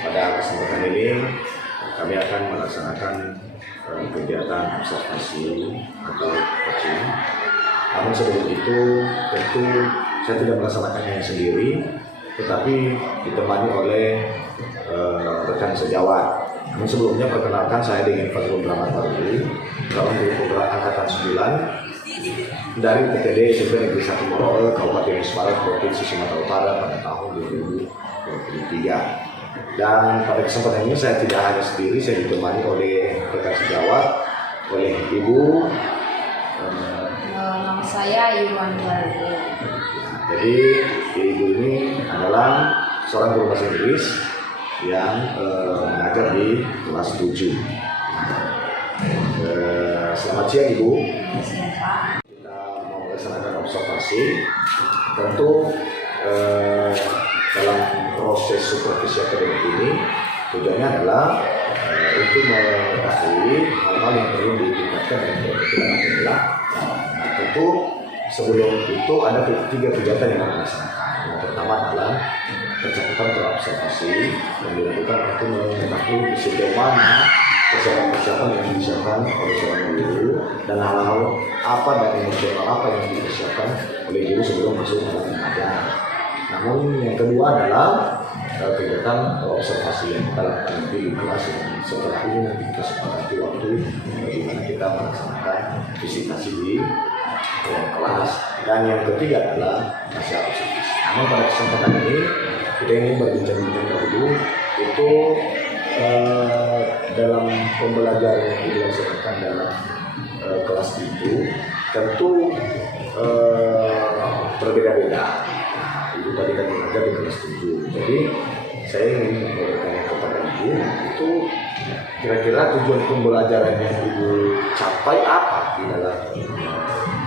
pada kesempatan ini kami akan melaksanakan kegiatan observasi atau coaching. Namun sebelum itu tentu saya tidak melaksanakannya sendiri, tetapi ditemani oleh rekan sejawat. Namun sebelumnya perkenalkan, saya dengan Fazrul Rahmat Faruli, calon guru penggerak angkatan 9 dari PTD SMP Negeri 1 Moroe, Kabupaten Semarang, Provinsi Sumatera Utara pada tahun 2023. Dan pada kesempatan ini saya tidak hanya sendiri, saya ditemani oleh rekan sejawat, oleh Ibu. Nama saya Iwan Barli. Jadi Ibu ini adalah seorang guru bahasa Inggris yang mengajar di kelas 7. Selamat siang Ibu. Kita mau melaksanakan observasi. Tentu dalam proses supervisi akademik ini tujuannya adalah untuk mengetahui hal-hal yang perlu ditingkatkan dan perkembangan adalah. Tentu sebelum itu ada 3 kegiatan yang akan dilaksanakan. Yang pertama adalah percakapan terobservasi yang dilakukan untuk mengetahui sejauh mana persiapan yang disiapkan oleh seorang guru dan hal-hal apa dan emosional apa yang dipersiapkan oleh guru sebelum masuk dalam pengajar. Namun yang kedua adalah kegiatan observasi yang kita lakukan nanti di kelas. Setelah ini nanti kita sepakati waktu di mana kita melaksanakan visitasi di kelas. Dan yang ketiga adalah nasihat observasi. Namun pada kesempatan ini kita ingin berbincang-bincang dahulu itu dalam pembelajaran yang dilaksanakan dalam kelas itu tentu berbeda-beda. Ibu tadi kan mengajar di kelas 7. Jadi saya ingin bertanya kepada Ibu, itu kira-kira tujuan pembelajaran yang Ibu capai apa di dalam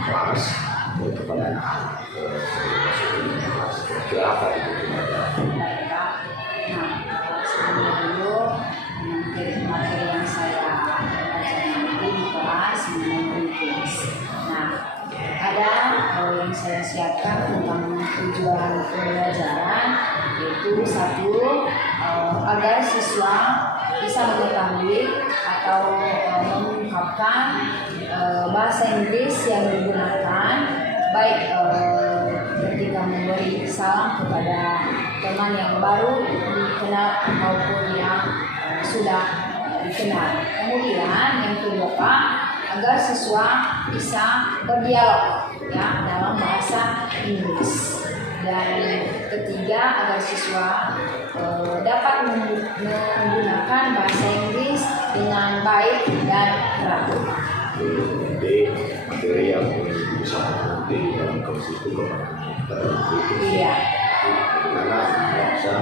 kelas kepada anak-anak kelas? Kira-kira apa Ibu pembelajaran? Sebelum dulu materi yang saya pelajari nanti di kelas mengenai kritis. Nah, ada yang saya siapkan tentang tujuan pembelajaran, yaitu 1, agar siswa bisa mengetahui atau mengungkapkan bahasa Inggris yang digunakan baik ketika memberi salam kepada teman yang baru dikenal maupun yang sudah dikenal. Kemudian yang kedua, agar siswa bisa berdialog ya dalam bahasa Inggris. Dan ketiga, agar siswa dapat menggunakan bahasa Inggris dengan baik dan teratur. Jadi materi yang bisa nanti dalam kelas itu kepada kita itu bagaimana kita bisa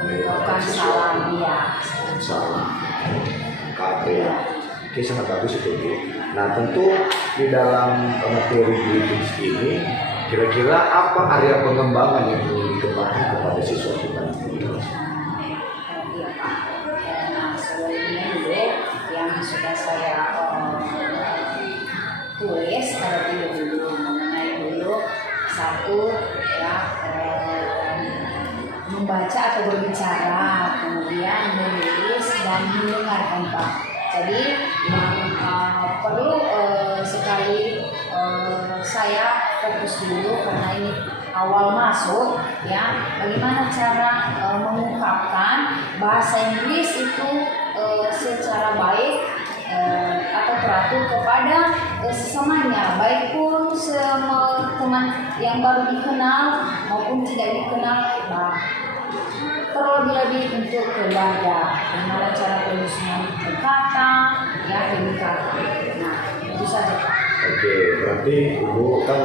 melakukan salam salam kafe. Oke, sangat bagus itu Bu. Nah tentu di dalam materi greetings ini kira-kira apa area pengembangan yang ingin dikembangkan kepada siswa kita nanti? Iya Pak. Nah sebelumnya dulu yang sudah saya tulis terlebih dulu mengenai dulu 1 ya membaca atau berbicara, kemudian menulis dan mendengarkan Pak. Jadi yang perlu sekali saya fokus dulu karena ini awal masuk ya, bagaimana cara mengungkapkan bahasa Inggris itu secara baik atau teratur kepada sesamanya, baik pun teman yang baru dikenal maupun tidak dikenal. Nah, terlebih-lebih untuk keluarga, bagaimana cara penyusunan kata ya demi kata. Nah itu saja Pak. Oke, berarti Ibu kan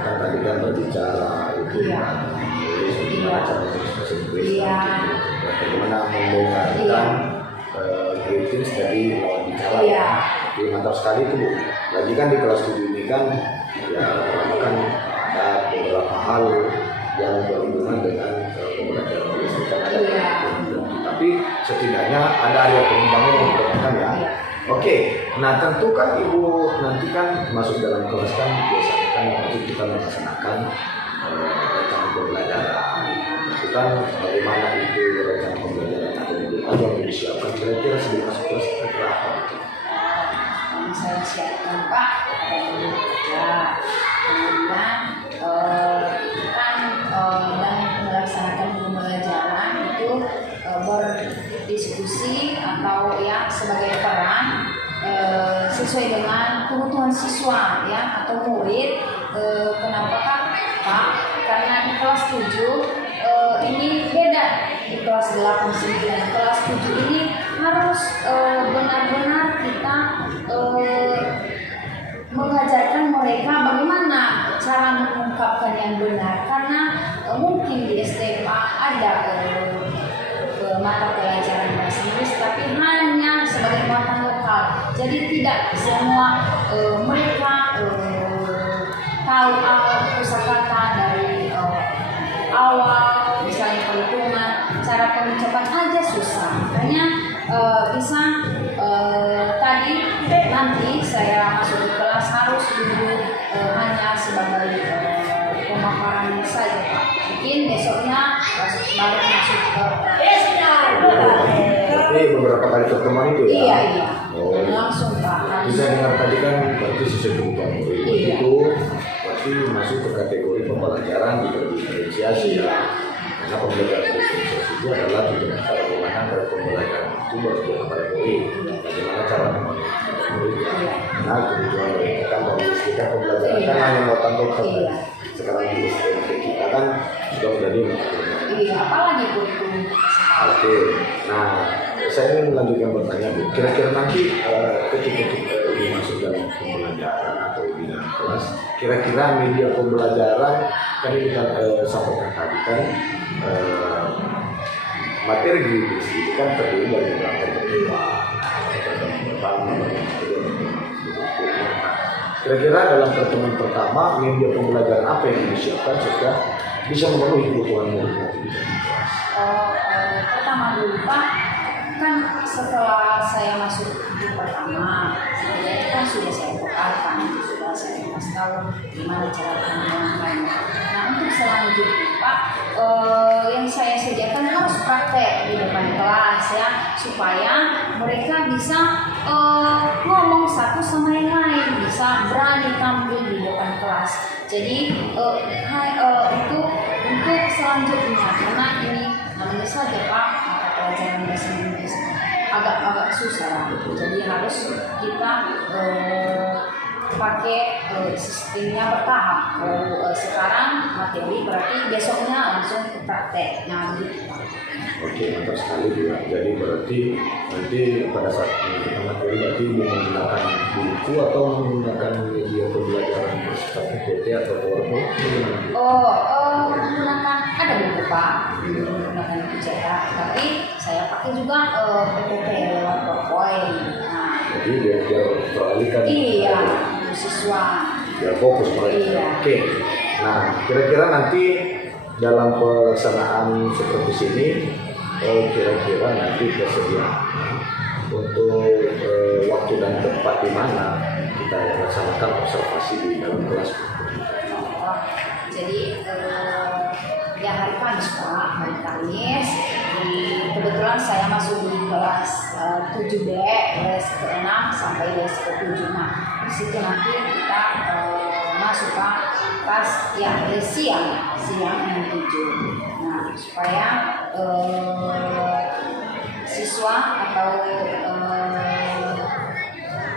kan tadi kan berbicara itu menulis bagaimana cara menulis bahasa Inggris, bagaimana mendengarkan greetings dari lawan bicara. Jadi mantap sekali itu Bu. Lagi kan di kelas 7 ini kan ya kan ada beberapa hal yang berhubungan dengan pembelajaran lingkungan tapi setidaknya ada area pengembangan yang dilakukan ya. Oke, nah tentu kan Ibu nanti kan masuk dalam kelas kan biasanya kan waktu kita melaksanakan tentang pembelajaran itu menunjukkan bagaimana itu rencana pembelajaran atau yang disiapkan kira-kira sebelum masuk kelas kira-kira apa gitu. Yang saya siapkan Pak ada dulu kerja, kemudian kan dan melaksanakan pembelajaran itu berdiskusi atau ya sebagai peran sesuai dengan kebutuhan siswa ya atau murid. Kenapa Pak? Karena di kelas 7 ini beda di kelas 8, 9. Kelas 7 ini harus benar-benar kita mengajarkan mereka bagaimana cara mengungkapkan yang benar. Karena mungkin di SMA ada mata pelajaran bahasa Inggris tapi hanya sebagai muatan lokal. Jadi tidak semua mereka tahu kosakata dari awal, misalnya perhitungan, cara pengucapan aja susah. Makanya bisa tadi nanti saya masuk ke kelas harus dulu hanya sebagai pemaparan saja Pak. Mungkin besoknya baru masuk ke Tapi beberapa kali pertemuan itu ya? Iya. Oh. Langsung Pak. Bisa dengar tadi kan berarti sesuai kebutuhan murid. Iya. Itu berarti masuk ke kategori pembelajaran diferensiasi ya. Karena pembelajaran diferensiasi itu adalah tujuan bagaimana pada pembelajaran itu bertujuan kepada murid. Bagaimana cara memanfaatkan murid ya. Nah kebutuhan mereka kan kita pembelajaran kan hanya muatan lokal. Iya. Sekarang di STMP kita kan sudah menjadi Iya, apalagi kurikulum. Oke, nah saya ingin melanjutkan pertanyaan. Kira-kira nanti ketika kita ini masuk dalam pembelajaran atau di dalam kelas, kira-kira media pembelajaran kan ini kan sampaikan tadi kan materi gizi itu kan terdiri dari beberapa pertemuan. Kira-kira dalam pertemuan pertama media pembelajaran apa yang disiapkan sehingga bisa memenuhi kebutuhan murid nanti di kelas? Pertama dulu Pak, kan setelah saya masuk di pertama, sebenarnya kan sudah saya paparkan, sudah saya kasih tahu gimana cara pengembangannya. Nah untuk selanjutnya Pak, yang saya sediakan harus praktek di depan kelas ya, supaya mereka bisa ngomong satu sama yang lain, bisa berani tampil di depan kelas. Jadi itu untuk selanjutnya, karena ini namanya saja Pak mata pelajaran bahasa Inggris agak susah, jadi harus kita pakai sistemnya bertahap. Sekarang materi berarti besoknya langsung ke prakteknya gitu Pak. Oke, mantap sekali juga. Jadi berarti nanti pada saat kita materi berarti menggunakan buku atau menggunakan media pembelajaran seperti PPT atau PowerPoint? Menggunakan ada buku Pak, menggunakan buku cetak, tapi saya pakai juga PPT lewat PowerPoint. Nah, jadi biar teralihkan. Iya, siswa. Biar fokus mereka. Iya. Oke. Nah, kira-kira nanti dalam pelaksanaan seperti sini, kira-kira nanti tersedia untuk waktu dan tempat di mana kita laksanakan observasi di dalam kelas. Jadi ya hari Kamis Pak, hari Kamis. Kebetulan saya masuk di kelas 7B, les ke-6 sampai les ke-7. Nah, di situ nanti kita masuk Pak kelas yang les siang yang 7. Nah, supaya siswa atau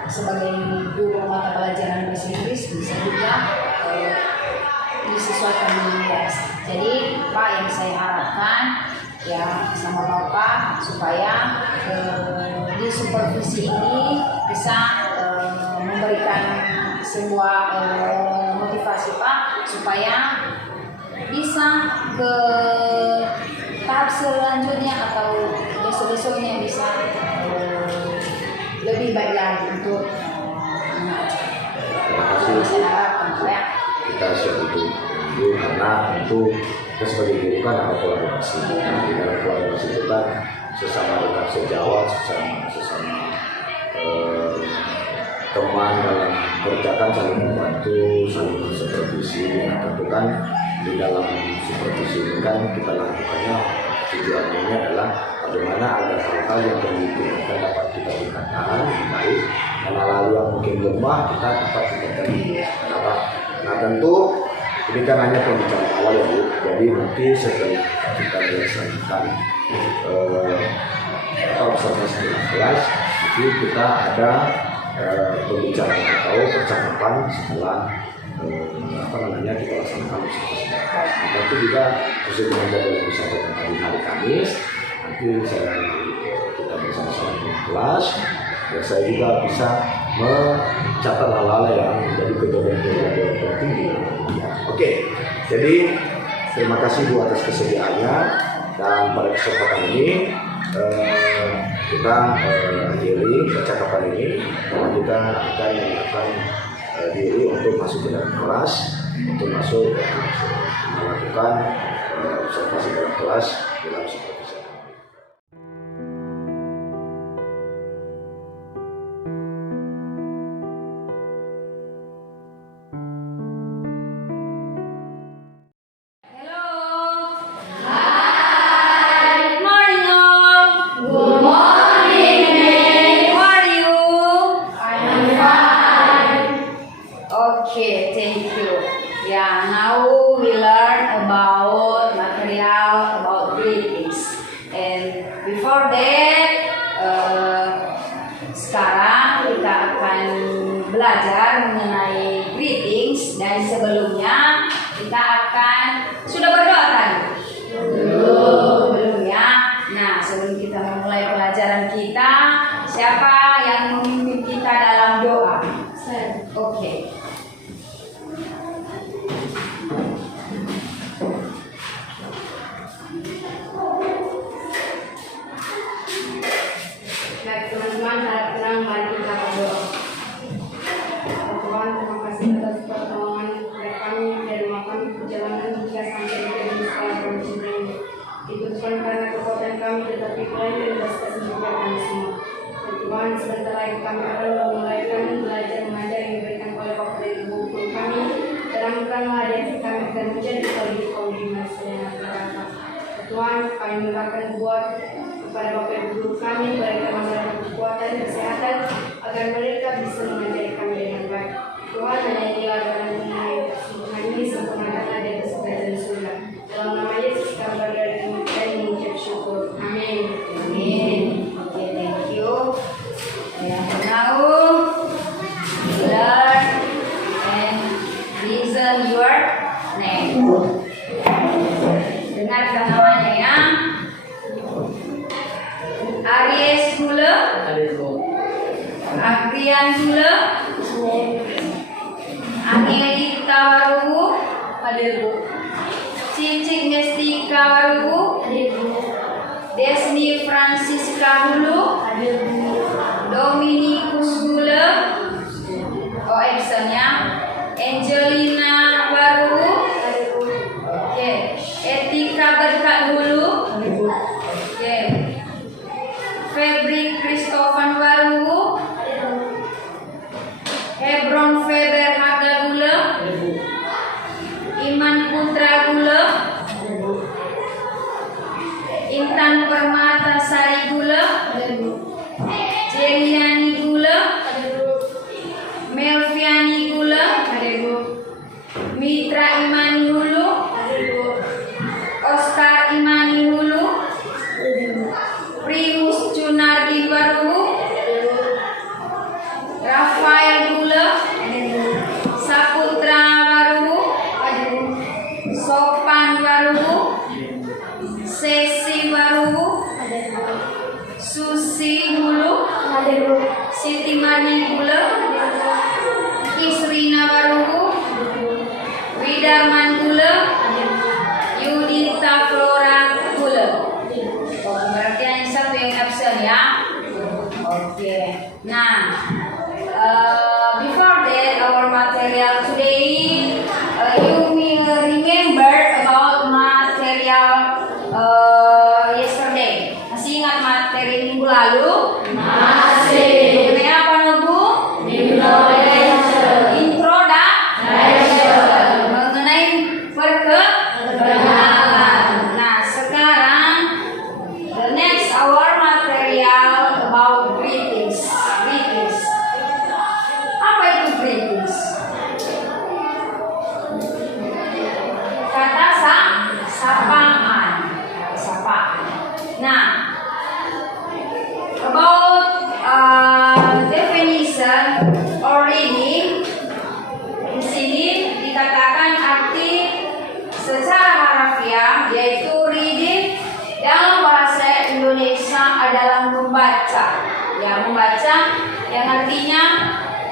sebagai guru mata pelajaran bahasa Inggris bisa juga disesuaikan dengan les. Jadi Pak, yang saya harapkan ya sama Bapak supaya di supervisi ini bisa memberikan sebuah motivasi Pak supaya bisa ke tahap selanjutnya atau besok-besoknya bisa lebih baik lagi untuk mengajar. Terima kasih. Saya harapkan ya. Kita siap itu karena itu kita sebagai guru kan ada kolaborasi. Nah, di dalam kolaborasi itu kan sesama rekan sejawat, sesama teman dalam kerja kan saling membantu, saling bersupervisi. Nah, tentu kan di dalam supervisi ini kan kita lakukannya tujuannya ini adalah bagaimana agar hal-hal yang berlebihan dapat kita tingkatkan baik, dan hal-hal yang mungkin lemah kita dapat tingkatkan. Nah tentu ini kan hanya pembicaraan awal ya Bu. Jadi nanti setelah kita menyelesaikan observasi di kelas, nanti kita ada pembicaraan atau percakapan setelah kita laksanakan observasi. Nah, itu juga sesuai dengan jadwal yang disampaikan tadi hari Kamis. Nanti kita bersama-sama di kelas. Ya, saya juga bisa mencatat hal-hal yang menjadi kejadian-kejadian penting. Oke, jadi terima kasih Bu atas kesediaannya, dan pada kesempatan ini kita akhiri percakapan ini, dan kita akan menyiapkan diri untuk masuk ke dalam kelas, untuk masuk melakukan observasi dalam kelas dalam supervisi. Okay, thank you. Yeah, now we learn about material, about greetings. And before that, sekarang kita akan belajar mengenai greetings. Dan sebelumnya kita akan sudah berdoa kan? Belum ya. Nah, sebelum kita memulai pelajaran kita, siapa yang memimpin kita dalam doa? Oke. Baik teman-teman, harap tenang, mari kita berdoa. Tuhan, terima kasih atas pertolongan kepada kami dari makan perjalanan hingga sampai di gedung sekolah bercinta ini. Itu bukan karena kekuatan kami, tetapi pelayan dan kasih juga kami semua. Dan Tuhan, sebentar lagi kami akan memulaikan belajar mengajar yang diberikan oleh Bapak dan Ibu guru kami. Terangkanlah hati kami akan menjadi kaum di masa yang akan datang. Tuhan, kami menyerahkan buat kepada Bapak Ibu guru kami, berikan mereka kekuatan dan kesehatan agar mereka bisa mengajari kami dengan baik. Tuhan, hanya inilah dalam Tuhan ini sempurnakanlah di atas kerajaan surga. Dalam nama Yesus kami berdoa dan mengucap syukur. Amin. Amin. Okay, thank you. And now learn and listen your name. Dengarkan namanya ya. Aries Gula, Agrian Gula, Angelita Warugu, Cicik Nestika Warugu, Desni Francisca Hulu, Dominikus Gula, oh Edisonnya, Angelina Warugu, oke, Etika Berkat Hulu, oke. Febri Christopher Warugu, Hebron Feber Haga Gula, Iman Putra Gula, Intan Permata Sari Gula, Jeliani Gula, Melviani Gula, Mitra Imani Hulu, Oscar Imani Hulu, Primus Cunardi Warugu, Rafael Gula, Saputra Warugu, Sopan Warugu, Sesi Warugu, Susi Hulu, Siti Mani Gula, Isrina Warugu, Widarman Gula, Yudita Flora Gula. Berarti hanya satu yang absen ya. Oke. Nah, before that our material today, you will remember about material yesterday. Masih ingat materi minggu lalu? Masih. Mengenai apa Bu? Introduction. Mengenai verb Indonesia adalah membaca. Ya, membaca yang artinya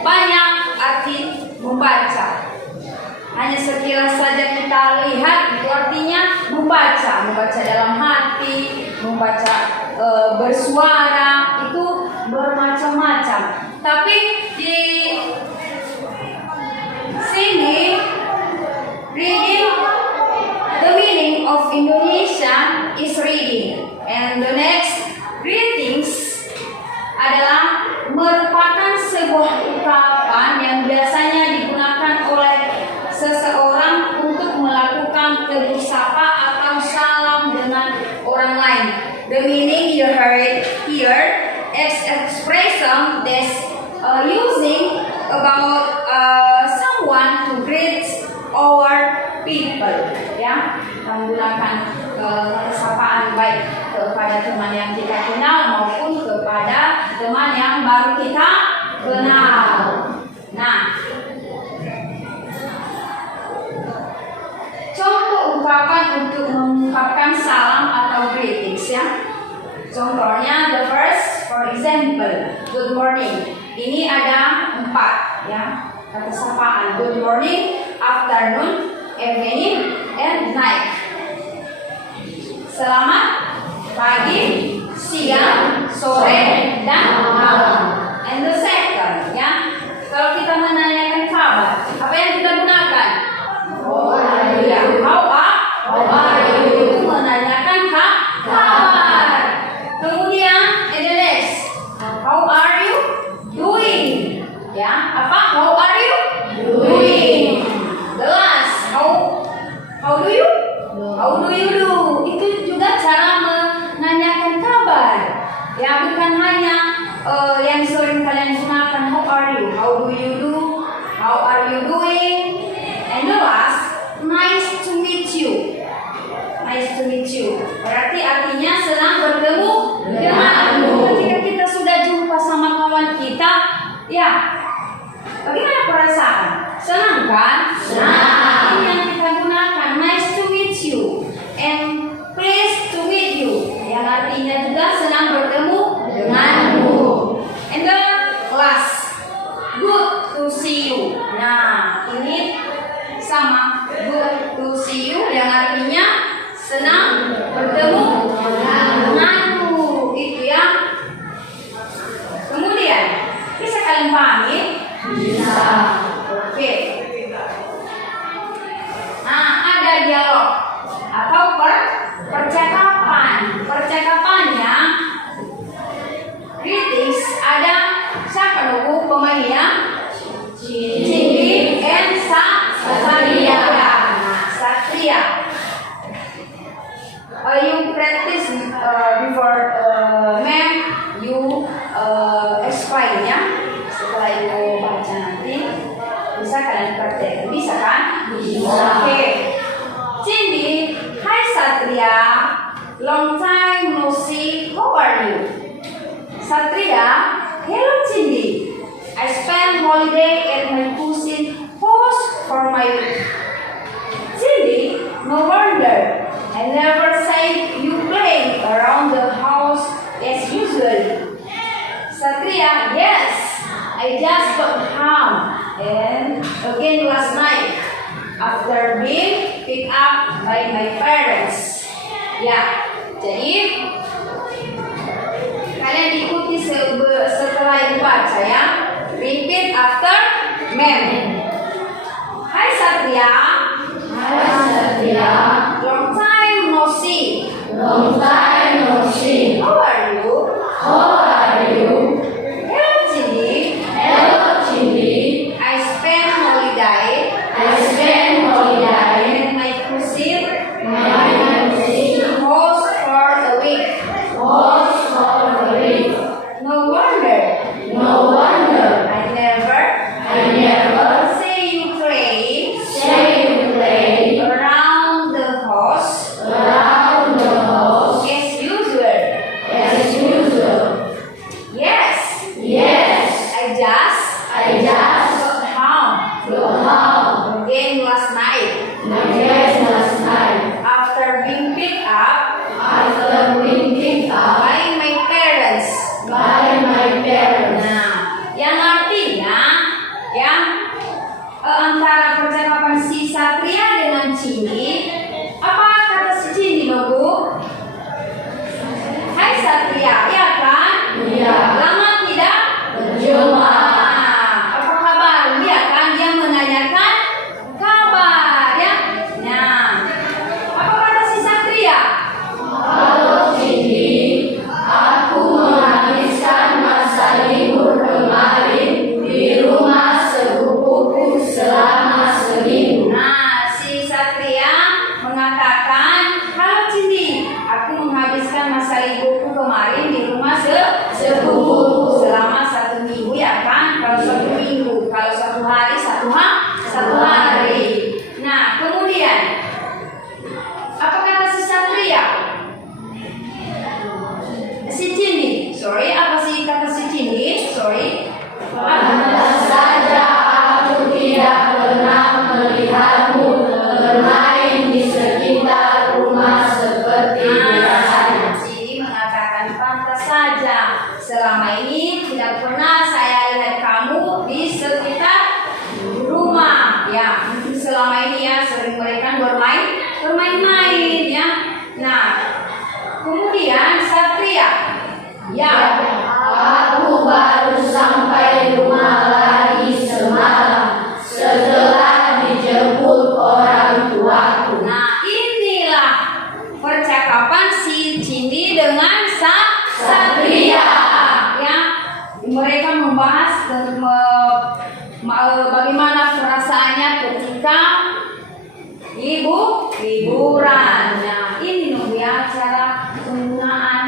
banyak arti membaca. Hanya sekilas saja kita lihat itu artinya membaca, membaca dalam hati, membaca bersuara, itu bermacam-macam. Tapi di sini reading, the meaning of Indonesia is reading, and the next greetings adalah merupakan sebuah ungkapan yang biasanya digunakan oleh seseorang untuk melakukan tegur sapa atau salam dengan orang lain. The meaning you heard here is expression that's using about someone to greet our people, ya, menggunakan sapaan baik kepada teman yang kita kenal maupun kepada teman yang baru kita kenal. Nah, contoh ungkapan untuk mengungkapkan salam atau greetings, ya. Contohnya, the first, for example, good morning. Ini ada 4, ya, kata sapaan. Good morning, afternoon, evening, and night. Selamat pagi, siang, sore, dan malam. And the second, ya, kalau kita menanyakan kabar, apa yang kita gunakan? How are you? How are you? Itu menanyakan kabar. Kemudian, the next, how are you doing? Ya, apa? How are you doing? The last, how do you? How do you do? Itu juga cara menanyakan kabar. Ya, bukan hanya yang sering kalian gunakan, how are you? How do you do? How are you doing? And the last, nice to meet you. Nice to meet you. Berarti artinya senang bertemu denganmu. Ketika kita sudah jumpa sama kawan kita, ya, bagaimana perasaan? Senang kan? Senang. Ini yang kita gunakan, nice to meet you and pleased to meet you, yang artinya juga senang bertemu denganmu. And the last, good to see you. Nah, ini sama, good to see you, yang artinya senang bertemu denganmu. Itu ya. Kemudian, bisa kalian pahami? Bisa. Oke. Nah, ada dialog atau percakapan. Percakapannya, greetings, ada siapa dulu pemainnya? Cindy and Satria. Satria. You practice before ma'am, you explain, ya. Setelah itu baca nanti bisa kalian praktek. Bisa kan? Bisa. Oke. Cindy, hi Satria. Long time no see. How are you? Satria, hello Cindy. I spent holiday at my cousin's house for my week. Cindy, no wonder. I never said you play around the house as usual. Satria, yes, I just got home and again last night after being picked up by my parents. Ya, jadi kalian ikuti setelah ibu baca, ya. Repeat after ma'am. Hi Satria. Hi Satria. Long time no see. Long time no see. How are you? How are you? Hello Cindy. Hello Cindy. I spent holiday. I spent holiday And my cousin house for a week. house for a week. No wonder. No wonder. I never see you play Say you play around the house around the house as kemarin di rumah sepupu selama 1 minggu ya kan? Kalau 1 minggu, kalau 1 hari 1 hari. Nah kemudian apa kata si Satria? Si Cindy, sorry, apa sih kata si Cindy? Sorry. Pantas saja aku tidak pernah melihatmu bermain di sekitar rumah seperti biasanya. Cindy mengatakan pantas saja. Selama ini tidak pernah saya lihat kamu di sekitar rumah. Ya, mungkin selama ini ya sering mereka bermain-main ya. Nah, kemudian Satria. Ya. Aku baru sampai rumah lagi semalam setelah dijemput orang tuaku. Nah, inilah percakapan si Cindy dengan Satria. Ya, mereka membahas bagaimana perasaannya ketika liburan. Nah, ini ya cara penggunaan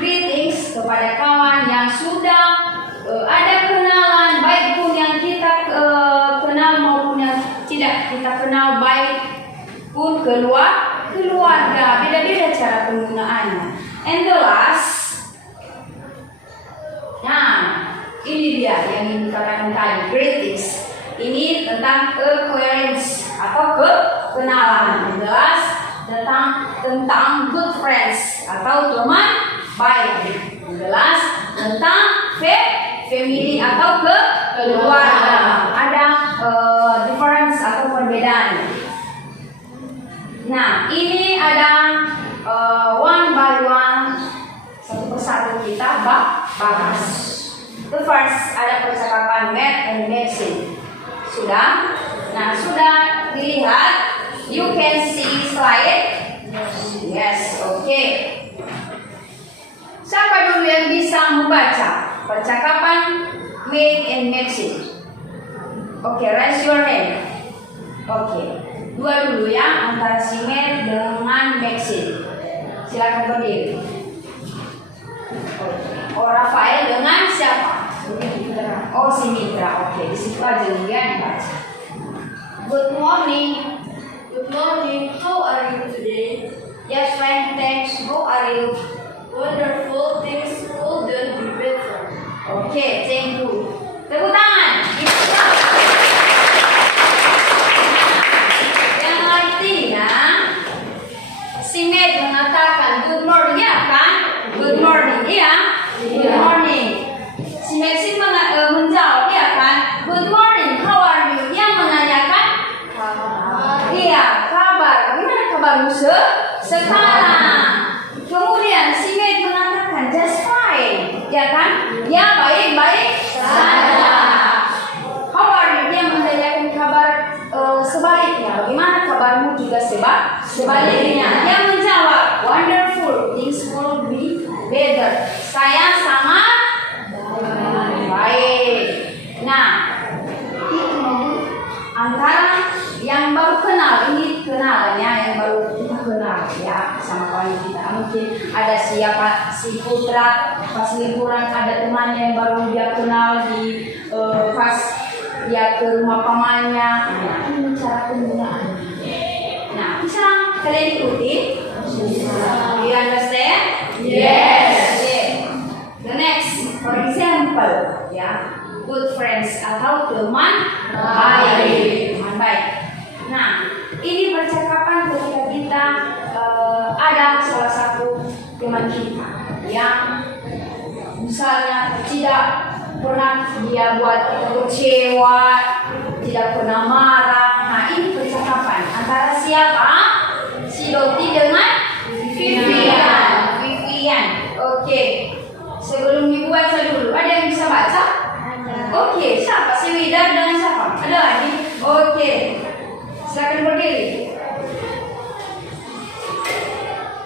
greetings kepada kawan yang sudah ada kenalan, baik pun yang kita kenal maupun yang tidak kita kenal, baik pun keluarga. Beda-beda cara penggunaannya. And the last, nah ini dia yang ingin dikatakan tadi, greetings. Ini tentang acquaintance atau kenalan. And the last tentang good friends atau teman baik. Jelas tentang family atau keluarga. Ada difference atau perbedaan. Nah, ini ada one by one, satu persatu kita bahas. The first ada percakapan Matt and Maxine. Sudah? Nah, sudah dilihat. You can see slide. Yes, okay. Siapa dulu yang bisa membaca percakapan Matt and Maxine? Okay, raise your hand. Okay, dua dulu ya, antara si Matt dengan Maxine. Silakan berdiri. Oh, Rafael dengan siapa? Oh, si Mitra. Oke, di situ aja dia dibaca. Good morning. Good morning. How are you today? Yes, fine, thanks. How are you? Wonderful. Things couldn't be better. Oke, thank you. Tepuk tangan. Yang artinya si Matt mengatakan good morning ya kan? Good morning, iya. Good morning. Si Maxine menjawab ya kan? Good morning, how are you? Yang menanyakan? Iya, kabar. Bagaimana kabarmu sekarang? Kemudian si Matt mengatakan just fine, ya kan? Ya baik-baik saja. How are you? Dia menanyakan kabar sebaliknya. Bagaimana kabarmu juga sebaliknya? Dia menjawab wonderful, things will be better. Saya sangat baik. Nah, itu antara yang baru kenal, ini kenalannya yang baru kita kenal ya sama kawan kita. Mungkin ada siapa si Putra pas liburan, ada temannya yang baru dia kenal di pas dia ke rumah pamannya. Nah, ini cara penggunaan. Nah, bisa kalian ikuti? Do you understand? Yes. Okay. The next, for example, ya, good friends atau teman baik. Teman baik. Nah, ini percakapan ketika kita ada salah satu teman kita yang misalnya tidak pernah dia buat kita kecewa, tidak pernah marah. Nah, ini percakapan antara siapa? Si Doti dengan Vivian. Oke. Sebelum ibu baca dulu, ada yang bisa baca? Oke, siapa? Si Wida dengan siapa? Ada lagi? Oke. Silakan berdiri.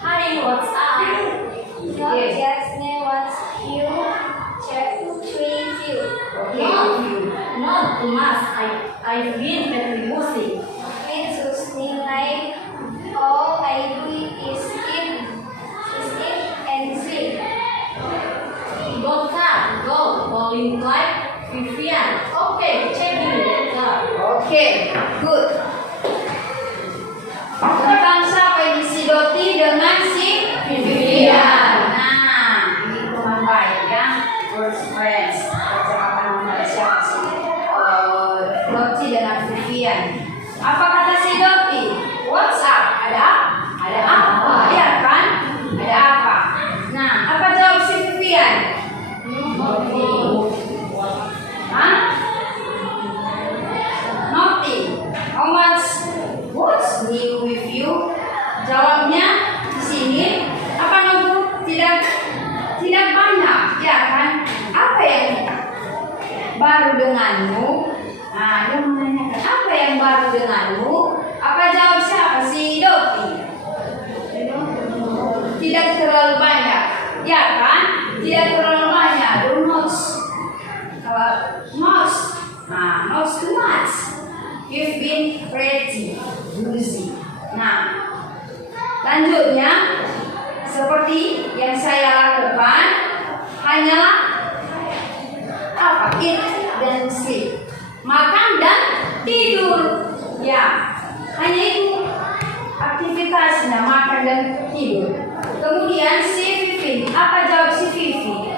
Hi, what's up? Not Yes. just me, what's you? Check to treat you. Okay. Not too much. I've been very music. It's nilai all I do is eat baru denganmu? Nah, dia menanyakan apa yang baru denganmu? Apa jawab siapa? Si Dovi. Tidak terlalu banyak, ya kan? Tidak terlalu banyak. Not too much. You've been pretty busy. Nah, lanjutnya seperti yang saya lakukan hanyalah apa? Eat dan sleep. Makan dan tidur. Ya, hanya itu aktivitasnya, makan dan tidur. Kemudian si Vivi, apa jawab si Vivi?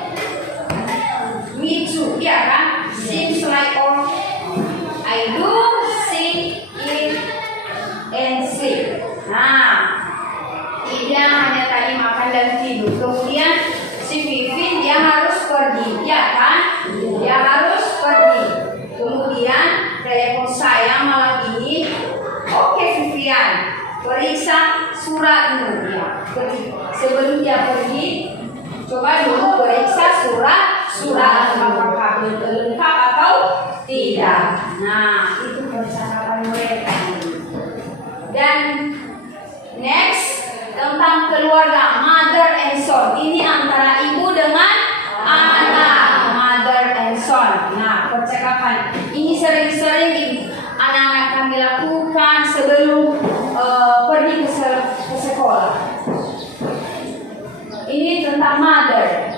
Me too, ya kan? Seems like all I do, sit, eat, and sleep. Nah, dia hanya tadi makan dan tidur. Kemudian si Vivi dia harus pergi, ya kan? Dia harus pergi. Kemudian telepon saya malam ini. Oke Vivian, periksa suratmu ya. Sebelum dia pergi, coba dulu periksa surat apakah lengkap atau tidak. Nah, itu percakapan mereka. Dan next tentang keluarga, mother and son. Ini antara ibu dengan anak, mother and son. Nah, percakapan ini sering-sering anak-anak kami lakukan sebelum pergi ke sekolah. Ini tentang mother.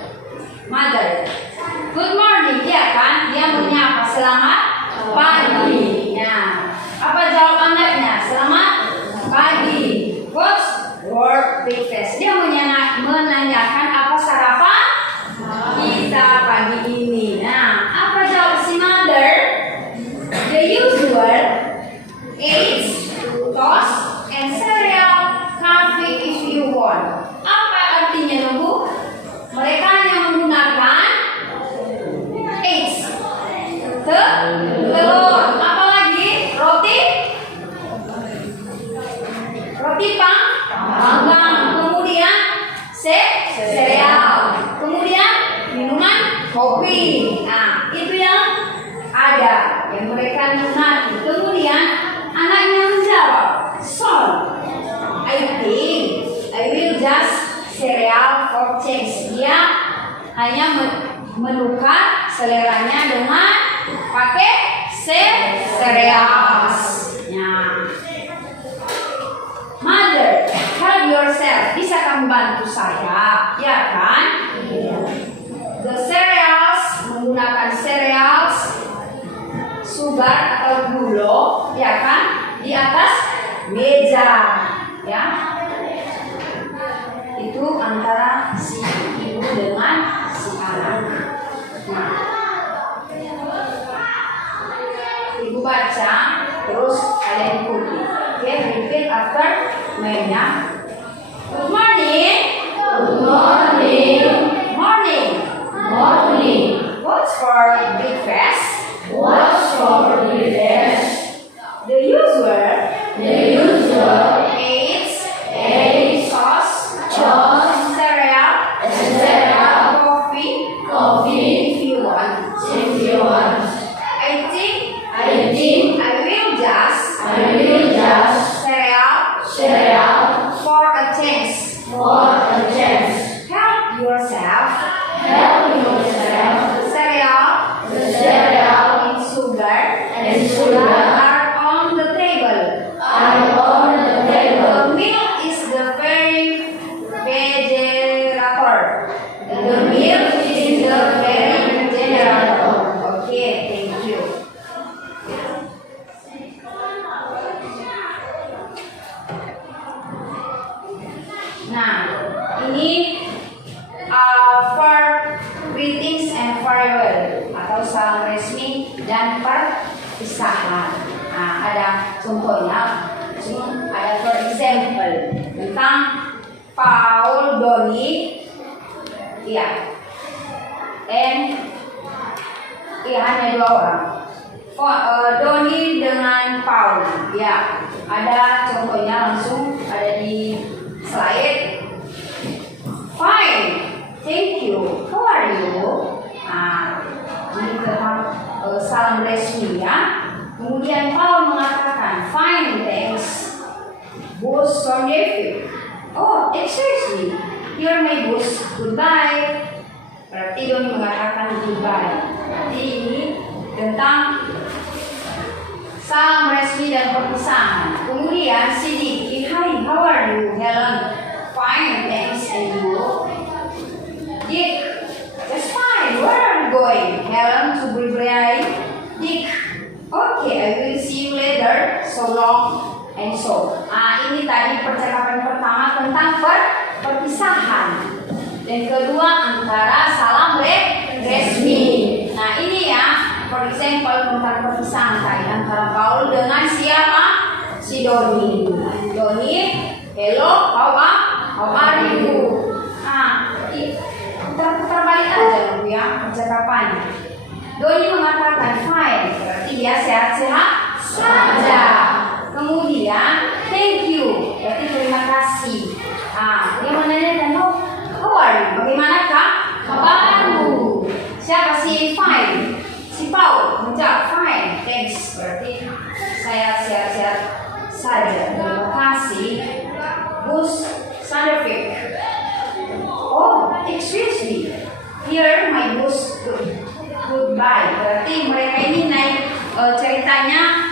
Good morning, ya kan? Dia menyapa selamat pagi. Nah, apa jawab anaknya? Selamat pagi. What's your breakfast? Dia menanyakan apa sarapan kita pagi ini. Nah, apa jawab si mother? The usual eggs, toast, and cereal, coffee if you want. Apa artinya Bu? Mereka yang menggunakan eggs, telur, apa lagi? Roti panggang, kemudian sereal, kemudian minuman kopi. Nah, itu yang ada yang mereka minati. Kemudian anaknya menjawab, son, I think I will just cereal for change. Dia hanya menukar seleranya dengan pakai cereals. Nah, mother, help yourself. Bisa kamu bantu saya, ya kan? The cereals, menggunakan cereals, sugar atau gula, ya kan? Di atas meja, ya. Itu antara si ibu dengan si anak. Nah, ibu baca, terus kalian ikuti. Oke, repeat after me-nya. Good morning. Good morning. Morning. What's for breakfast? What's for breakfast? The usual. Eggs, Sauce, cereal, coffee, if you want. I think I will just cereal for a change. Help yourself. The cereal and sugar are on the table. The milk is the very generator. Okay, thank you. Nah, ini for greetings and farewell atau salam resmi dan perpisahan. Nah, ada contohnya. Ada for example tentang Paul, Doni, ya, hanya 2 orang. Doni dengan Paul, ya, ada contohnya langsung ada di slide. Fine, thank you. How are you? Ini tentang salam resmi ya. Kemudian Paul mengatakan fine thanks boss wonderful. Oh excuse me, you're my boss, goodbye. Berarti Doni mengatakan goodbye. Berarti ini tentang salam resmi dan perpisahan. Kemudian si Dicky, hi, how are you? Helen, fine, thanks, and you? Dick, just fine, where are you going? Helen to Bulgaria. Dick, okay, I will see you later, so long, and so. Ini tadi percakapan pertama tentang perpisahan. Dan kedua antara salam resmi. Nah ini ya, for example tentang perpisahan tadi antara Paul dengan siapa? Si Doni. Doni, hello, how are you? Nah, terbalik aja dulu ya percakapannya. Doni mengatakan fine, berarti dia sehat-sehat saja. Kemudian thank you, berarti terima kasih. Dia menanyakan, how are you? Bagaimanakah kabarmu? Siapa si fine? Si Paul menjawab fine, thanks. Berarti saya sehat-sehat saja. Terima kasih. Bus Sandervik. Oh, excuse me. Here my bus goodbye. Berarti mereka ini naik ceritanya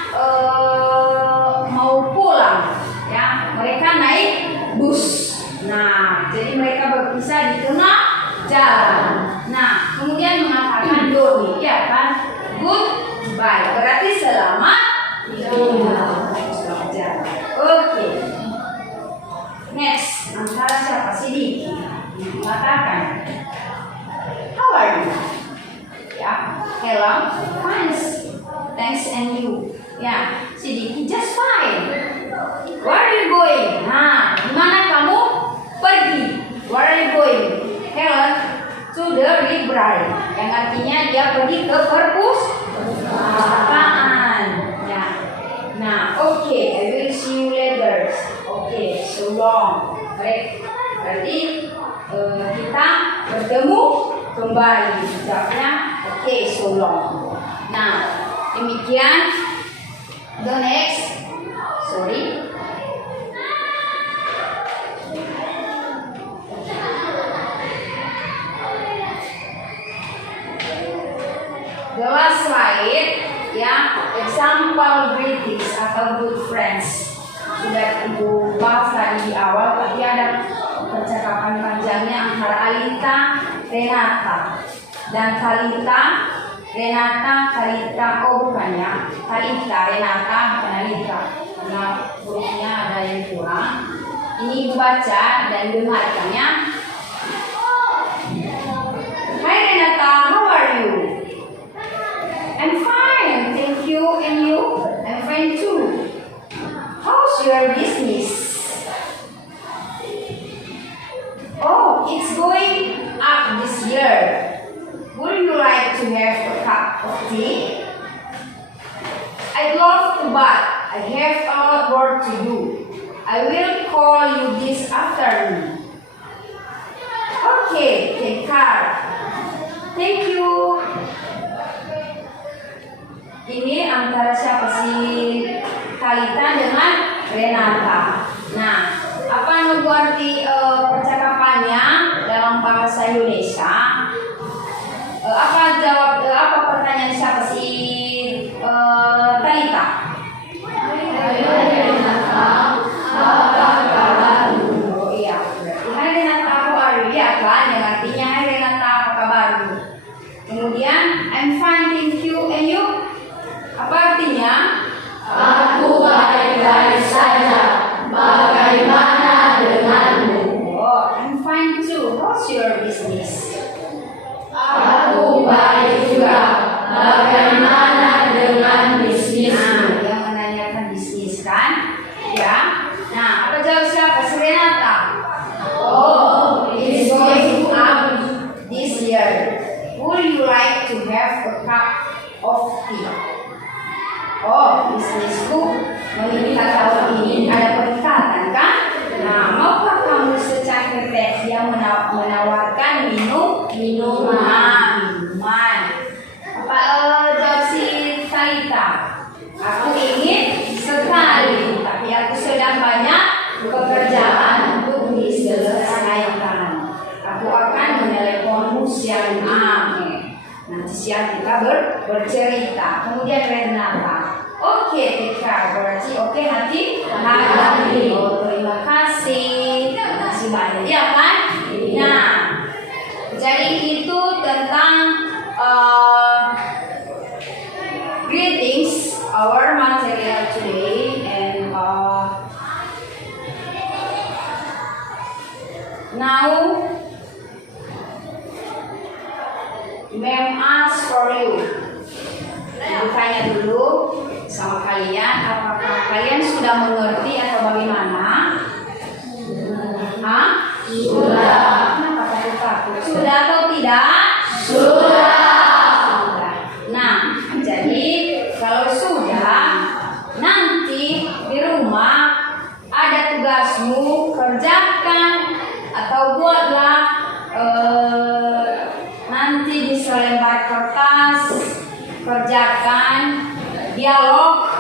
mau pulang. Ya, mereka naik bus. Nah, jadi mereka berpisah di tengah jalan. Nah, kemudian mengatakan Doni, ya kan? Goodbye. Berarti selamat jalan. Oke. Next, antara siapa? Si Dicky. Mengatakan, how are you? Ya, hello, fine, thanks, and you? Ya, si Dicky just fine. Where are you going? Nah, dimana kamu pergi? Where are you going? Helen, to the library. Yang artinya dia pergi ke perpustakaan. Ya. Nah, okay, I will see you later. Okay, so long. Baik. Berarti kita bertemu kembali. Jawabnya okay, so long. Nah, demikian. The next. Sorry. The last slide, ya, example greetings atau good friends. Sudah Ibu bahas tadi di awal, tapi ada percakapan panjangnya antara Alita, Renata, dan Talita, oh bukan ya, Talita, Renata, bukan Alita, karena hurufnya ada yang kurang. Ini Ibu baca dan dengarkan ya. Hi Renata, how are you? I'm fine, thank you, and you? I'm fine too. How's your business? Oh, it's going up this year. Would you like to have a cup of tea? I'd love to, but I have a lot work to do. I will call you this afternoon. Okay, take care. Thank you. Ini antara siapa sih? Talita dengan Renata. Nah, apa nunggu arti percakapannya dalam bahasa Indonesia? Apa pertanyaan siapa sih? Talita. Oh iya, berarti hai Renata, aku are you? Ya kan, yang artinya hai Renata, apa kabarmu? Kemudian I'm fine, thank you, and you? Apa artinya? Aku baik-baik saja. Bagaimana denganmu? Oh, I'm fine too. How's your business? Aku baik sosial kita bercerita. Kemudian Renata. Oke, Tika, berarti oke hati. Oh, terima kasih. Terima kasih banyak, ya kan? Nah, jadi itu tentang greetings, our material today, and now ma'am ask for you. Ibu tanya dulu sama kalian, apakah kalian sudah mengerti atau bagaimana? Hah? Sudah. Kenapa takut? Sudah atau tidak? Sudah. Nah, jadi kalau sudah, nanti di rumah ada tugasmu, kerjakan atau buatlah nanti di selembar kertas, kerjakan dialog.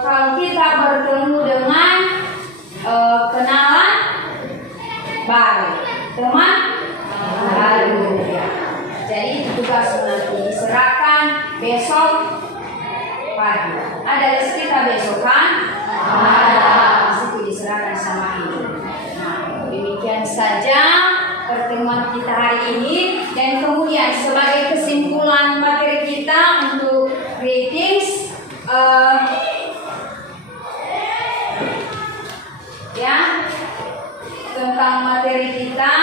Kalau kita bertemu dengan kenalan baru, teman baru, ya. Jadi tugas nanti diserahkan besok pagi. Ada les kita besok kan? Ada. Itu diserahkan sama ibu. Nah, demikian saja pertemuan kita hari ini, dan kemudian sebagai kesimpulan materi kita untuk greetings, ya, tentang materi kita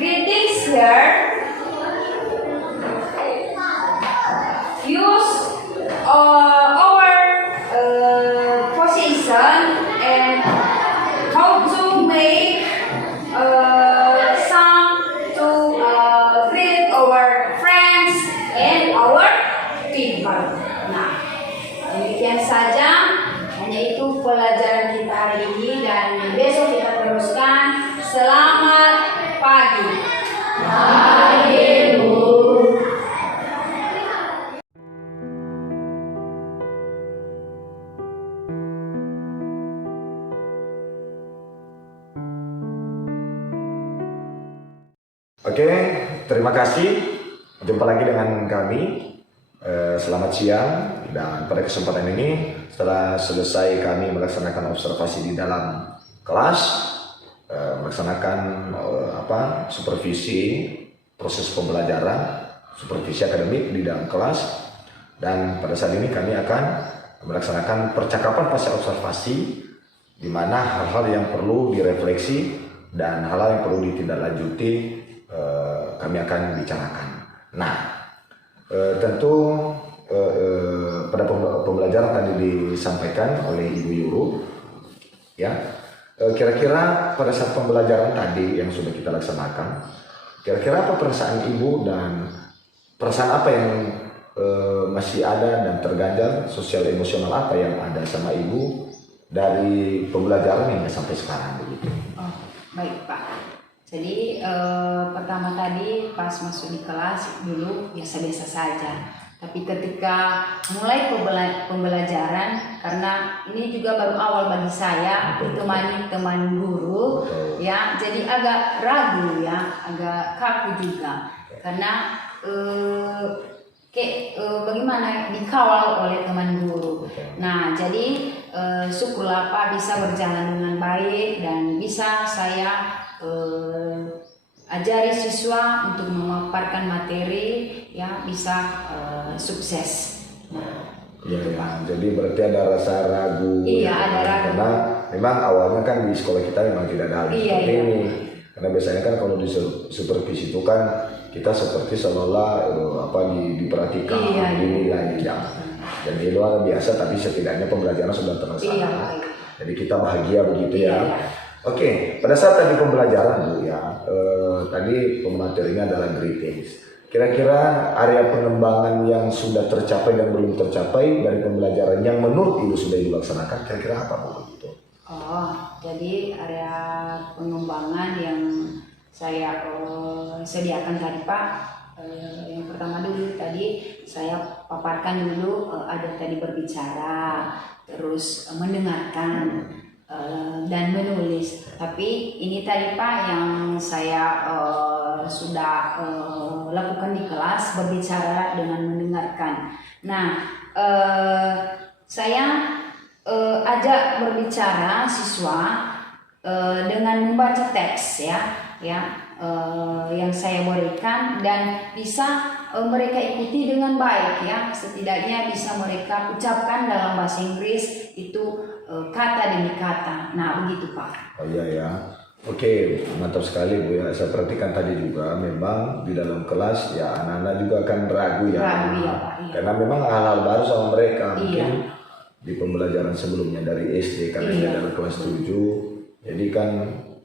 greetings here use our position and how to make some to greet our friends and our people. Nah, demikian saja, hanya itu pelajaran kita hari ini, dan besok kita teruskan. Selamat pagi. Pagi, Bu. Oke, terima kasih. Jumpa lagi dengan kami. Selamat siang, dan pada kesempatan ini setelah selesai kami melaksanakan observasi di dalam kelas, melaksanakan supervisi proses pembelajaran, supervisi akademik di dalam kelas, dan pada saat ini kami akan melaksanakan percakapan pasca observasi, di mana hal-hal yang perlu direfleksi dan hal-hal yang perlu ditindaklanjuti kami akan bicarakan. Nah, tentu pada pembelajaran tadi disampaikan oleh Ibu Yuru, ya, kira-kira pada saat pembelajaran tadi yang sudah kita laksanakan, kira-kira apa perasaan Ibu dan perasaan apa yang masih ada dan terganjal, sosial emosional apa yang ada sama Ibu dari pembelajaran hingga sampai sekarang begitu? Oh, baik Pak. Jadi pertama tadi pas masuk di kelas dulu biasa-biasa saja. Tapi ketika mulai pembelajaran, karena ini juga baru awal bagi saya ditemani teman guru, ya, jadi agak ragu ya, agak kaku juga, karena bagaimana dikawal oleh teman guru. Nah, jadi syukurlah Pak bisa berjalan dengan baik dan bisa saya ajari siswa untuk memaparkan materi yang bisa sukses. Nah, ya, jadi berarti ada rasa ragu. Iya, ada ragu. Karena memang awalnya kan di sekolah kita memang tidak ada hal seperti ini. Karena biasanya kan kalau di supervisi itu kan kita seperti seolah-olah diperhatikan, dinilai, dan itu luar biasa. Tapi setidaknya pembelajaran sudah terlaksana. Jadi kita bahagia begitu ya. Oke, pada saat tadi pembelajaran Bu ya, tadi pematerinya adalah greetings. Kira-kira area pengembangan yang sudah tercapai dan belum tercapai dari pembelajaran yang menurut Ibu sudah dilaksanakan, kira-kira apa Bu? Gitu? Oh, jadi area pengembangan yang saya sediakan tadi Pak, yang pertama dulu tadi saya paparkan dulu, ada tadi berbicara, terus mendengarkan, dan menulis. Tapi ini tadi Pak yang saya sudah lakukan di kelas, berbicara dengan mendengarkan. Nah, saya ajak berbicara siswa dengan membaca teks yang saya berikan, dan bisa mereka ikuti dengan baik ya. Setidaknya bisa mereka ucapkan dalam bahasa Inggris itu kata demi kata. Nah, begitu Pak. Oh iya ya. Oke, mantap sekali Bu ya. Saya perhatikan tadi juga memang di dalam kelas ya anak-anak juga akan ragu ya. Ragu ya Pak. Iya. Karena memang hal-hal baru sama mereka. Mungkin Iya. di pembelajaran sebelumnya dari SD karena Iya. dalam kelas 7. Jadi kan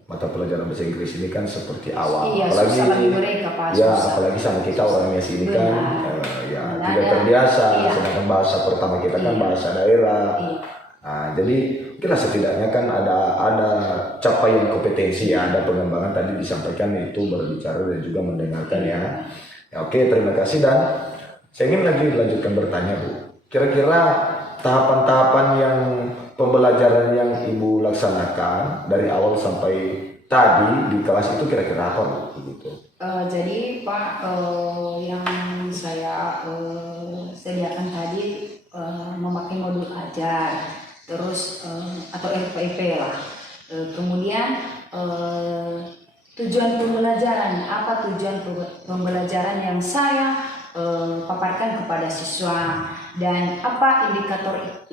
mata pelajaran bahasa Inggris ini kan seperti awal. Iya, susah bagi mereka Pak. Ya, Susah. apalagi sama kita orangnya sini kan ya Benar. tidak terbiasa. Iya. Sedangkan bahasa pertama kita kan Iya. bahasa daerah. Iya. Nah, jadi kira setidaknya kan ada capaian kompetensi ya, ada pengembangan tadi disampaikan itu berbicara dan juga mendengarkan ya. Ya oke, terima kasih. Dan saya ingin lagi lanjutkan bertanya Bu. Kira-kira tahapan-tahapan yang pembelajaran yang Ibu laksanakan dari awal sampai tadi di kelas itu kira-kira apa begitu? Jadi Pak, yang saya sediakan tadi memakai modul ajar, terus atau FPP lah. Kemudian tujuan pembelajaran, apa tujuan pembelajaran yang saya paparkan kepada siswa, dan apa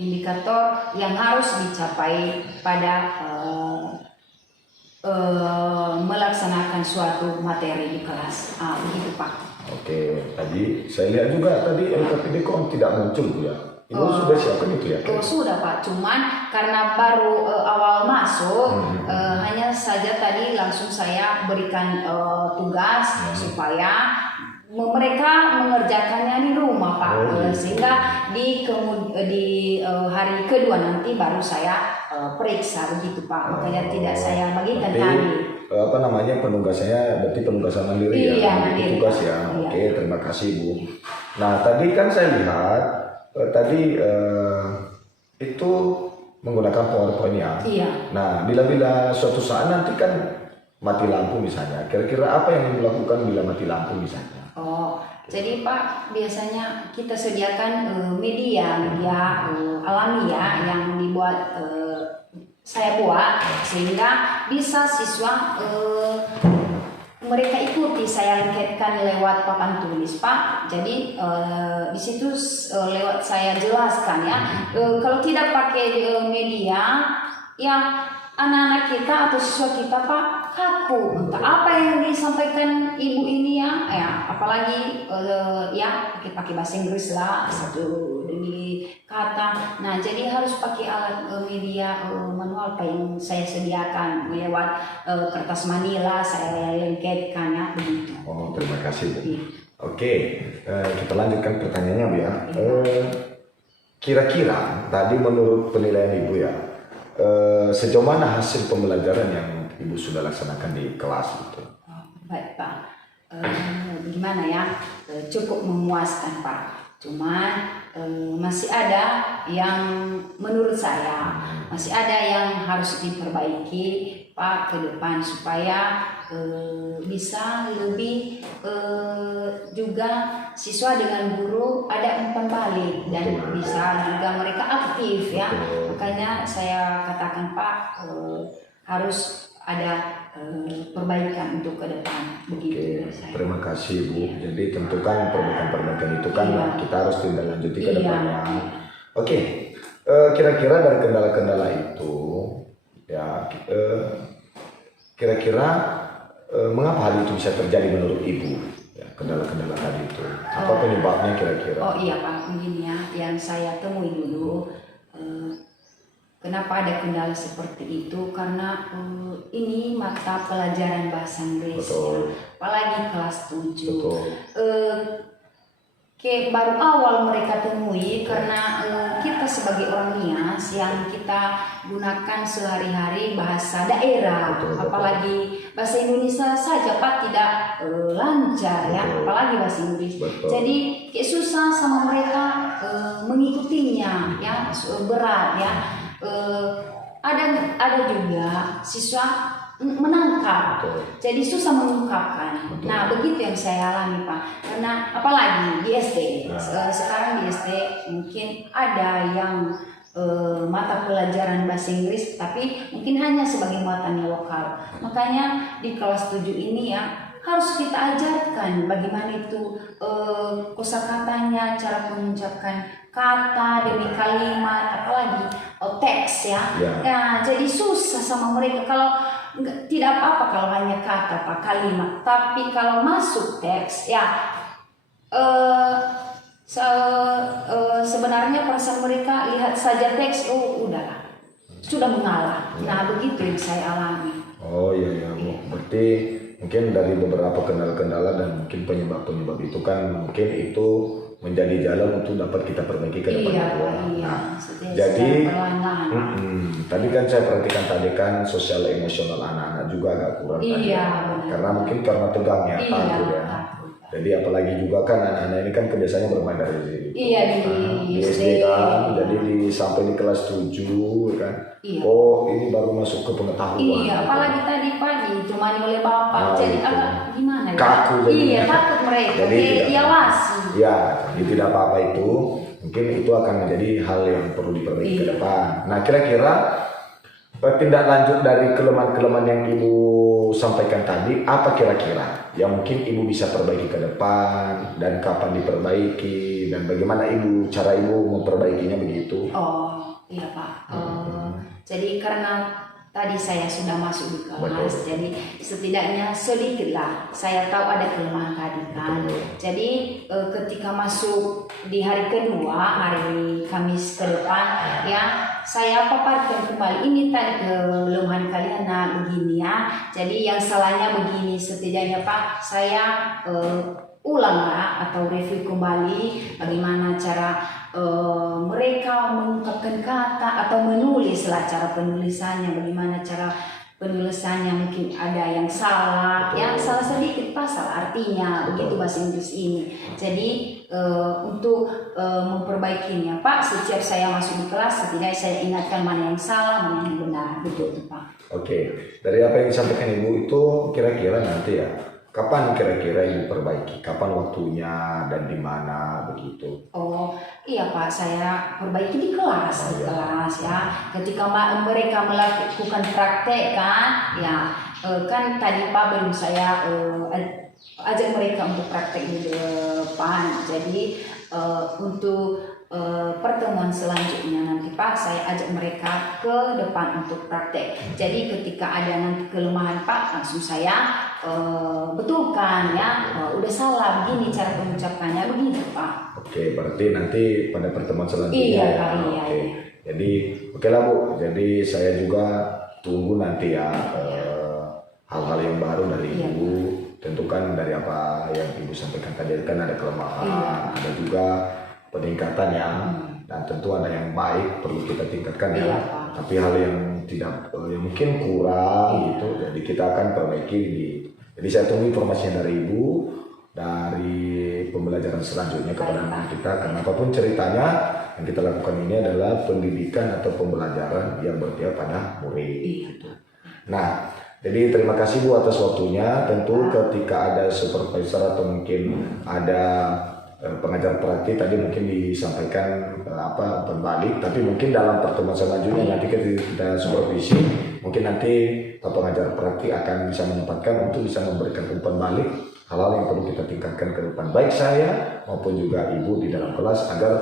indikator yang harus dicapai pada melaksanakan suatu materi di kelas. Begitu Pak. Oke, tadi saya lihat juga tadi LKPD kok tidak muncul Bu ya. Ibu sudah siapkan itu ya? Sudah Pak, cuman karena baru awal masuk, hanya saja tadi langsung saya berikan tugas supaya mereka mengerjakannya di rumah Pak. Sehingga di hari kedua nanti baru saya periksa begitu Pak. Makanya tidak saya bagikan tadi. Apa namanya penugasannya berarti penugasan mandiri Iya, ya? mandiri. Tugas ya. Iya. Oke, terima kasih Bu. Nah tadi kan saya lihat itu menggunakan PowerPoint ya. Iya. Nah bila suatu saat nanti kan mati lampu misalnya, kira-kira apa yang dilakukan bila mati lampu misalnya? Jadi Pak, biasanya kita sediakan media alami ya yang dibuat saya buat, sehingga bisa siswa mereka ikuti. Saya lengkapkan lewat papan tulis Pak. Jadi di situ lewat saya jelaskan ya. Kalau tidak pakai media ya, anak-anak kita atau siswa kita Pak kaku, entah apa yang disampaikan ibu ini ya apalagi ya pakai bahasa Inggris lah satu demi kata. Nah jadi harus pakai alat media manual kayak yang saya sediakan lewat kertas manila, saya lengkapkan ya begitu. Oh terima kasih Bu. Iya. Oke, kita lanjutkan pertanyaannya Bu ya. Kira-kira tadi menurut penilaian Ibu ya, sejauh mana hasil pembelajaran yang Ibu sudah laksanakan di kelas itu? Baik Pak, gimana ya, cukup memuaskan Pak. Cuman masih ada yang menurut saya masih ada yang harus diperbaiki Pak ke depan supaya bisa lebih juga siswa dengan guru ada umpan balik dan bisa juga mereka aktif ya. Makanya saya katakan Pak harus ada perbaikan untuk ke depan begitu. Oke, terima kasih Bu. Jadi tentukan perbaikan-perbaikan itu kan kita harus tindak lanjuti ke depannya. Oke, kira-kira dari kendala-kendala itu ya kira-kira mengapa hal itu bisa terjadi menurut Ibu? Ya, kendala-kendala tadi itu. Apa penyebabnya kira-kira? Oh iya Pak, begini ya, yang saya temui dulu. Kenapa ada kendala seperti itu? Karena ini mata pelajaran bahasa Inggris, ya. Apalagi kelas 7. Baru awal mereka temui karena kita sebagai orang Nias yang kita gunakan sehari-hari bahasa daerah, apalagi bahasa Indonesia saja Pak tidak lancar ya, apalagi bahasa Inggris. Jadi susah sama mereka mengikutinya ya, berat ya. Ada juga siswa menangkap. Betul. Jadi susah mengungkapkan. Betul. Nah, begitu yang saya alami, Pak. Karena apalagi di SD. Nah. Sekarang di SD mungkin ada yang mata pelajaran bahasa Inggris, tapi mungkin hanya sebagai muatannya lokal. Makanya di kelas 7 ini ya harus kita ajarkan bagaimana itu kosakatanya, cara mengucapkan kata demi kalimat, apalagi teks ya. Nah, jadi susah sama mereka kalau tidak apa-apa kalau hanya kata, Pak, kalimat. Tapi kalau masuk teks ya sebenarnya perasaan mereka lihat saja teks, oh udahlah, sudah mengalah. Nah, begitu yang saya alami. Oh iya Bu. Berarti mungkin dari beberapa kendala-kendala dan mungkin penyebab-penyebab itu kan mungkin itu menjadi jalan untuk dapat kita perbaiki ke depan. Iya. Nah, jadi perlahan-lahan. tadi kan saya perhatikan tadi kan sosial emosional anak-anak juga agak kurang tadi. Iya, Karena mungkin karena tegang ya, takut ya. Jadi apalagi juga kan anak-anak ini kan kebiasaannya bermain dari diri. Iya, di SD kan, jadi sampai di kelas 7 kan. Iya. Oh, ini baru masuk ke pengetahuan. Iya, apalagi tadi pagi ditemani oleh bapak, jadi gitu. agak gimana ya? Kaku jadi. Iya, takut mereka. Jadi tidak- Diawasi. Ya, jadi tidak apa-apa itu. Mungkin itu akan menjadi hal yang perlu diperbaiki ke Iya. depan. Nah, kira-kira tindak lanjut dari kelemahan-kelemahan yang Ibu sampaikan tadi, apa kira-kira yang mungkin Ibu bisa perbaiki ke depan dan kapan diperbaiki dan bagaimana cara Ibu memperbaikinya begitu? Oh, iya Pak. Jadi karena tadi saya sudah masuk di kelas, jadi setidaknya sedikitlah saya tahu ada kelemahan tadi kan. Jadi ketika masuk di hari kedua, hari Kamis ke depan, ya saya paparkan kembali ini tadi kelemahan kalian, nah begini ya. Jadi yang salahnya begini, setidaknya Pak saya ulanglah atau review kembali bagaimana cara mereka mengungkapkan kata atau menulislah cara penulisannya, bagaimana cara penulisannya mungkin ada yang salah, yang salah sedikit pasal artinya begitu bahasa Inggris ini. Jadi untuk memperbaikinya Pak, setiap saya masuk di kelas setidaknya saya ingatkan mana yang salah, mana yang benar, begitu Pak. Oke, dari apa yang disampaikan Ibu itu kira-kira nanti ya, kapan kira-kira Ibu perbaiki? Kapan waktunya dan di mana begitu? Oh iya Pak, saya perbaiki di kelas, ya. Ketika mereka melakukan praktek kan, ya kan tadi Pak belum saya ajak mereka untuk praktek di depan. Jadi untuk pertemuan selanjutnya nanti Pak saya ajak mereka ke depan untuk praktek. Jadi ketika ada nanti kelemahan Pak langsung saya betulkan ya, udah salah begini cara pengucapannya begini Pak. Oke, berarti nanti pada pertemuan selanjutnya. Iya, ya. Pak, iya, Oke. iya. Jadi oke lah Bu. Jadi saya juga tunggu nanti ya hal-hal yang baru dari Iya. Ibu. Tentu kan dari apa yang Ibu sampaikan tadi kan ada kelemahan, Iya. ada juga peningkatan ya, dan tentu ada yang baik perlu kita tingkatkan ya. Iya, Pak. Tapi hal yang tidak yang mungkin kurang gitu, jadi kita akan perbaiki di. Jadi saya tunggu informasinya dari Ibu dari pembelajaran selanjutnya kepada anak kita, karena apapun ceritanya yang kita lakukan ini adalah pendidikan atau pembelajaran yang berpihak pada murid. Iya. Nah, jadi terima kasih Bu atas waktunya. Tentu ketika ada supervisor atau mungkin ada pengajar praktik tadi mungkin disampaikan umpan balik, tapi mungkin dalam pertemuan selanjutnya nanti kita supervisi, mungkin nanti pengajar praktik akan bisa menyempatkan untuk bisa memberikan umpan balik hal-hal yang perlu kita tingkatkan ke depan, baik saya maupun juga Ibu di dalam kelas, agar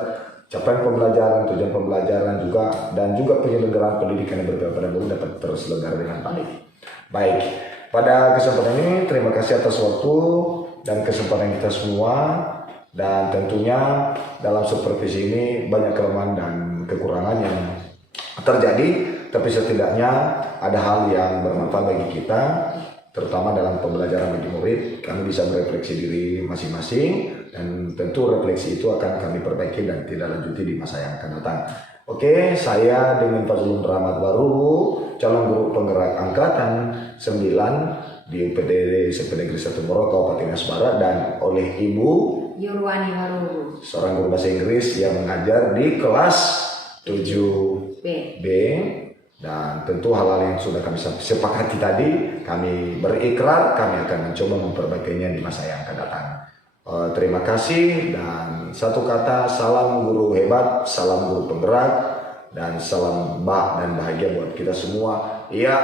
capaian pembelajaran, tujuan pembelajaran juga dan juga penyelenggaraan pendidikan yang berbeda pada murid dapat terselenggara dengan baik. Baik, pada kesempatan ini terima kasih atas waktu dan kesempatan kita semua. Dan tentunya dalam supervisi ini banyak kelemahan dan kekurangan yang terjadi, tapi setidaknya ada hal yang bermanfaat bagi kita, terutama dalam pembelajaran bagi murid. Kami bisa merefleksi diri masing-masing, dan tentu refleksi itu akan kami perbaiki dan tidak lanjuti di masa yang akan datang. Oke, saya dengan Fazlun Rahmat Baru, calon guru penggerak angkatan 9 di UPD SMP Negeri 1 Moro, Kabupaten Asbara, dan oleh Ibu Yurwani Haruru, seorang guru bahasa Inggris yang mengajar di kelas 7B Dan tentu hal-hal yang sudah kami sepakati tadi, kami berikrar kami akan mencoba memperbaikinya di masa yang akan datang. Terima kasih, dan satu kata, salam guru hebat, salam guru penggerak, dan salam dan bahagia buat kita semua. Ya